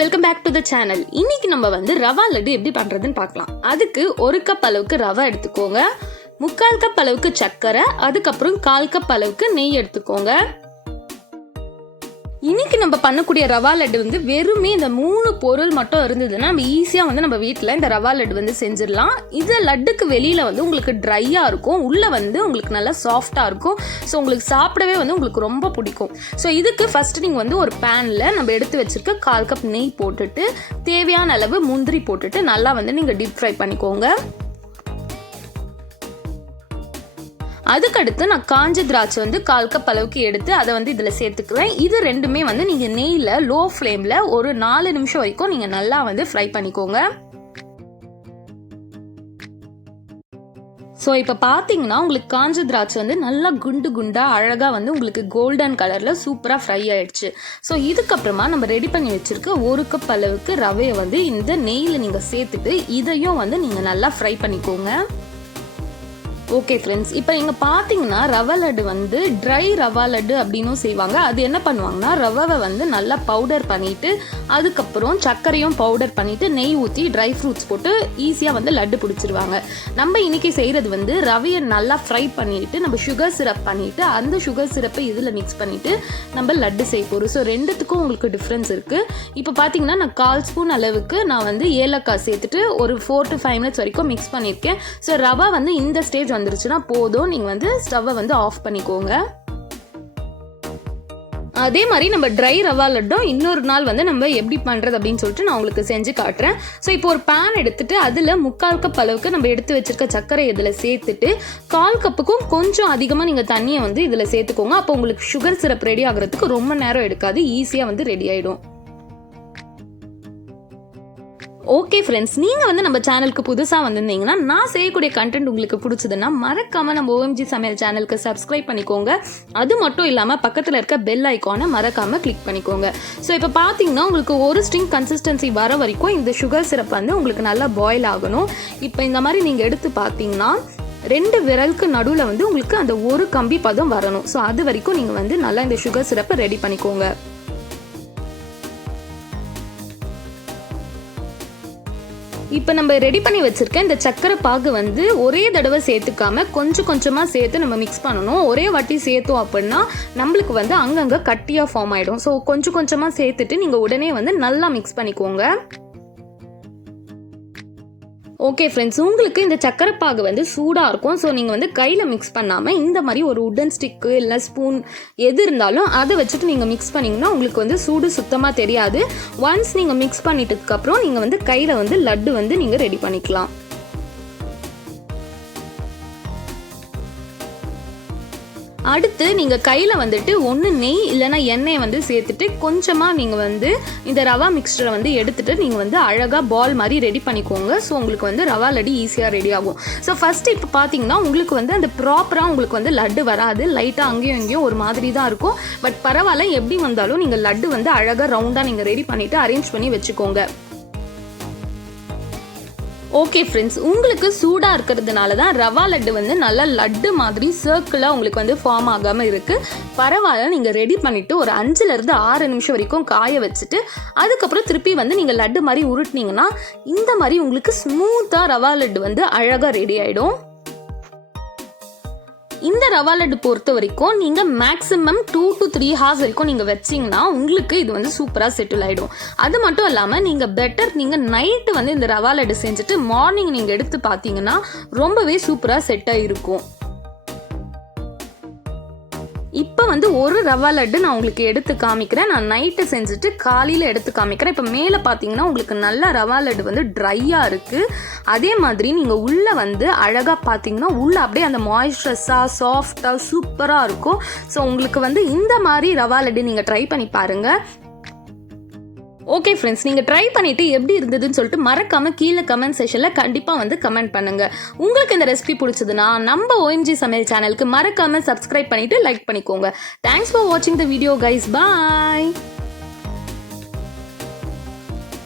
Welcome back to the channel. இன்னைக்கு நம்ம வந்து ரவா லட்டு எப்படி பண்றதுன்னு பார்க்கலாம். அதுக்கு 1 கப் அளவுக்கு ரவை எடுத்துக்கோங்க, 3/4 கப் அளவுக்கு சர்க்கரை, அதுக்கப்புறம் 1/4 கப் அளவுக்கு நெய் எடுத்துக்கோங்க. இன்னைக்கு நம்ம பண்ணக்கூடிய ரவா லட்டு வந்து வெறுமே இந்த 3 பொருள் மட்டும் இருந்ததுன்னா நம்ம ஈஸியாக வந்து நம்ம வீட்டில் இந்த ரவா லட்டு வந்து செஞ்சிடலாம். இது லட்டுக்கு வெளியில் வந்து உங்களுக்கு ட்ரையாக இருக்கும், உள்ளே வந்து உங்களுக்கு நல்லா சாஃப்டாக இருக்கும். ஸோ உங்களுக்கு சாப்பிடவே வந்து உங்களுக்கு ரொம்ப பிடிக்கும். ஸோ இதுக்கு ஃபஸ்ட்டு நீங்கள் வந்து ஒரு பேனில் நம்ம எடுத்து வச்சுருக்க 1/4 கப் நெய் போட்டுட்டு தேவையான அளவு முந்திரி போட்டுட்டு நல்லா வந்து நீங்கள் டீப் ஃப்ரை பண்ணிக்கோங்க. அதுக்கடுத்து நான் காஞ்ச திராட்சை வந்து 1/4 கப் அளவுக்கு எடுத்து அதை வந்து இதில் சேர்த்துக்குவேன். இது ரெண்டுமே வந்து நீங்கள் நெய்யில் லோ ஃப்ளேமில் ஒரு 4 நிமிஷம் வரைக்கும் நீங்கள் நல்லா வந்து ஃப்ரை பண்ணிக்கோங்க. ஸோ இப்போ பார்த்தீங்கன்னா உங்களுக்கு காஞ்ச திராட்சை வந்து நல்லா குண்டு குண்டாக அழகாக வந்து உங்களுக்கு கோல்டன் கலரில் சூப்பராக ஃப்ரை ஆகிடுச்சு. ஸோ இதுக்கப்புறமா நம்ம ரெடி பண்ணி வச்சுருக்க 1 கப் அளவுக்கு ரவையை வந்து இந்த நெய்யில் நீங்கள் சேர்த்துட்டு இதையும் வந்து நீங்கள் நல்லா ஃப்ரை பண்ணிக்கோங்க. ஓகே ஃப்ரெண்ட்ஸ், இப்போ நீங்கள் பார்த்தீங்கன்னா ரவா லட்டு வந்து ட்ரை ரவா லட்டு அப்படின்னும் செய்வாங்க. அது என்ன பண்ணுவாங்கன்னா ரவாவை வந்து நல்லா பவுடர் பண்ணிவிட்டு அதுக்கப்புறம் சர்க்கரையும் பவுடர் பண்ணிவிட்டு நெய் ஊற்றி ட்ரை ஃப்ரூட்ஸ் போட்டு ஈஸியாக வந்து லட்டு பிடிச்சிருவாங்க. நம்ம இன்றைக்கி செய்கிறது வந்து ரவையை நல்லா ஃப்ரை பண்ணிவிட்டு நம்ம சுகர் சிரப் பண்ணிவிட்டு அந்த சுகர் சிரப்பை இதில் மிக்ஸ் பண்ணிவிட்டு நம்ம லட்டு செய்ய போகிறோம். ஸோ ரெண்டுத்துக்கும் உங்களுக்கு டிஃப்ரென்ஸ் இருக்குது. இப்போ பார்த்தீங்கன்னா நான் 1/4 ஸ்பூன் அளவுக்கு நான் வந்து ஏலக்காய் சேர்த்துட்டு ஒரு 4 to 5 minutes வரைக்கும் மிக்ஸ் பண்ணியிருக்கேன். ஸோ ரவா வந்து இந்த ஸ்டேஜ் வந்துருச்சுன்னா போதும், நீங்கள் வந்து ஸ்டவ்வை வந்து ஆஃப் பண்ணிக்கோங்க. அதே மாதிரி நம்ம ட்ரை ரவா லட்டும் இன்னொரு நாள் வந்து நம்ம எப்படி பண்ணுறது அப்படின்னு சொல்லிட்டு நான் உங்களுக்கு செஞ்சு காட்டுறேன். ஸோ இப்போ ஒரு பேன் எடுத்துட்டு அதில் 3/4 கப் அளவுக்கு நம்ம எடுத்து வச்சிருக்க சர்க்கரை இதில் சேர்த்துட்டு 1/4 கப்புக்கும் கொஞ்சம் அதிகமாக நீங்கள் தண்ணியை வந்து இதில் சேர்த்துக்கோங்க. அப்போ உங்களுக்கு சுகர் சிரப் ரெடி ஆகிறதுக்கு ரொம்ப நேரம் எடுக்காது, ஈஸியாக வந்து ரெடி ஆகிடும். ஓகே ஃப்ரெண்ட்ஸ், நீங்கள் வந்து நம்ம சேனலுக்கு புதுசாக வந்திருந்தீங்கன்னா நான் செய்யக்கூடிய கண்டென்ட் உங்களுக்கு பிடிச்சதுன்னா மறக்காமல் நம்ம OMG சமையல் சேனலுக்கு சப்ஸ்கிரைப் பண்ணிக்கோங்க. அது மட்டும் இல்லாமல் பக்கத்தில் இருக்க பெல் ஐக்கானை மறக்காமல் கிளிக் பண்ணிக்கோங்க. ஸோ இப்போ பார்த்தீங்கன்னா உங்களுக்கு ஒரு ஸ்ட்ரிங் கன்சிஸ்டன்சி வர வரைக்கும் இந்த சுகர் சிரப் வந்து உங்களுக்கு நல்லா பாயில் ஆகணும். இப்போ இந்த மாதிரி நீங்கள் எடுத்து பார்த்தீங்கன்னா 2 விரலுக்கு நடுவில் வந்து உங்களுக்கு அந்த ஒரு கம்பி பதம் வரணும். ஸோ அது வரைக்கும் நீங்கள் வந்து நல்லா இந்த சுகர் சிரப்பை ரெடி பண்ணிக்கோங்க. இப்போ நம்ம ரெடி பண்ணி வச்சுருக்க இந்த சக்கரை பாகு வந்து ஒரே தடவை சேர்த்துக்காம கொஞ்சம் கொஞ்சமாக சேர்த்து நம்ம மிக்ஸ் பண்ணணும். ஒரே வாட்டி சேர்த்தோம் அப்படின்னா நம்மளுக்கு வந்து அங்கங்கே கட்டியாக ஃபார்ம் ஆகிடும். ஸோ கொஞ்சம் கொஞ்சமாக சேர்த்துட்டு நீங்கள் உடனே வந்து நல்லா மிக்ஸ் பண்ணிக்கோங்க. ஓகே ஃப்ரெண்ட்ஸ், உங்களுக்கு இந்த சக்கரை பாகு வந்து சூடாக இருக்கும். ஸோ நீங்கள் வந்து கையில் மிக்ஸ் பண்ணாமல் இந்த மாதிரி ஒரு உட்டன் ஸ்டிக்கு இல்லை ஸ்பூன் எது இருந்தாலும் அதை வச்சுட்டு நீங்கள் மிக்ஸ் பண்ணிங்கன்னா உங்களுக்கு வந்து சூடு சுத்தமாக தெரியாது. ஒன்ஸ் நீங்கள் மிக்ஸ் பண்ணிட்டதுக்கப்புறம் நீங்கள் வந்து கையில் வந்து லட்டு வந்து நீங்கள் ரெடி பண்ணிக்கலாம். அடுத்து நீங்கள் கையில் வந்துட்டு ஒன்று நெய் இல்லைனா எண்ணெயை வந்து சேர்த்துட்டு கொஞ்சமாக நீங்கள் வந்து இந்த ரவா மிக்ஸ்டரை வந்து எடுத்துகிட்டு நீங்கள் வந்து அழகாக பால் மாதிரி ரெடி பண்ணிக்கோங்க. ஸோ உங்களுக்கு வந்து ரவா லட்டு ஈஸியாக ரெடி ஆகும். ஸோ ஃபஸ்ட்டு இப்போ பார்த்தீங்கன்னா உங்களுக்கு வந்து அந்த ப்ராப்பராக உங்களுக்கு வந்து லட்டு வராது, லைட்டாக அங்கேயும் இங்கேயும் ஒரு மாதிரி தான் இருக்கும். பட் பரவாயில்ல, எப்படி வந்தாலும் நீங்கள் லட்டு வந்து அழகாக ரவுண்டாக நீங்கள் ரெடி பண்ணிவிட்டு அரேஞ்ச் பண்ணி வச்சுக்கோங்க. ஓகே ஃப்ரெண்ட்ஸ், உங்களுக்கு சூடாக இருக்கிறதுனால தான் ரவா லட்டு வந்து நல்லா லட்டு மாதிரி சர்க்கிளாக உங்களுக்கு வந்து ஃபார்ம் ஆகாமல் இருக்குது. பரவாயில்ல, நீங்கள் ரெடி பண்ணிவிட்டு ஒரு 5 to 6 நிமிஷம் வரைக்கும் காய வச்சுட்டு அதுக்கப்புறம் திருப்பி வந்து நீங்கள் லட்டு மாதிரி உருட்டினீங்கன்னா இந்த மாதிரி உங்களுக்கு ஸ்மூத்தாக ரவா லட்டு வந்து அழகாக ரெடி ஆகிடும். இந்த ரவா லட்டு பொறுத்த வரைக்கும் நீங்கள் மேக்ஸிமம் 2 to 3 hours வரைக்கும் நீங்கள் வச்சிங்கன்னா உங்களுக்கு இது வந்து சூப்பராக செட்டில் ஆகிடும். அது மட்டும் இல்லாமல் நீங்கள் பெட்டர் நீங்கள் நைட்டு வந்து இந்த ரவா லட்டு செஞ்சுட்டு மார்னிங் நீங்கள் எடுத்து பார்த்தீங்கன்னா ரொம்பவே சூப்பராக செட்டாக இருக்கும். இப்போ வந்து ஒரு ரவா லட்டு நான் உங்களுக்கு எடுத்து காமிக்கிறேன். நான் நைட்டு செஞ்சுட்டு காலையில் எடுத்து காமிக்கிறேன். இப்போ மேலே பார்த்தீங்கன்னா உங்களுக்கு நல்ல ரவா லட்டு வந்து ட்ரையாக இருக்குது. அதே மாதிரி நீங்கள் உள்ளே வந்து அழகாக பார்த்தீங்கன்னா உள்ளே அப்படியே அந்த மாய்ஸ்சரஸாக சாஃப்டாக சூப்பராக இருக்கும். ஸோ உங்களுக்கு வந்து இந்த மாதிரி ரவா லட்டு நீங்கள் ட்ரை பண்ணி பாருங்கள். ஓகே ஃப்ரெண்ட்ஸ், நீங்கள் ட்ரை பண்ணிவிட்டு எப்படி இருந்ததுன்னு சொல்லிட்டு மறக்காமல் கீழே கமெண்ட் செக்ஷனில் கண்டிப்பாக வந்து கமெண்ட் பண்ணுங்கள். உங்களுக்கு இந்த ரெசிபி பிடிச்சதுன்னா நம்ம OMG சமையல் சேனலுக்கு மறக்காமல் சப்ஸ்கிரைப் பண்ணிவிட்டு லைக் பண்ணிக்கோங்க. தேங்க்ஸ் ஃபார் வாட்சிங் த வீடியோ கைஸ். பாய்.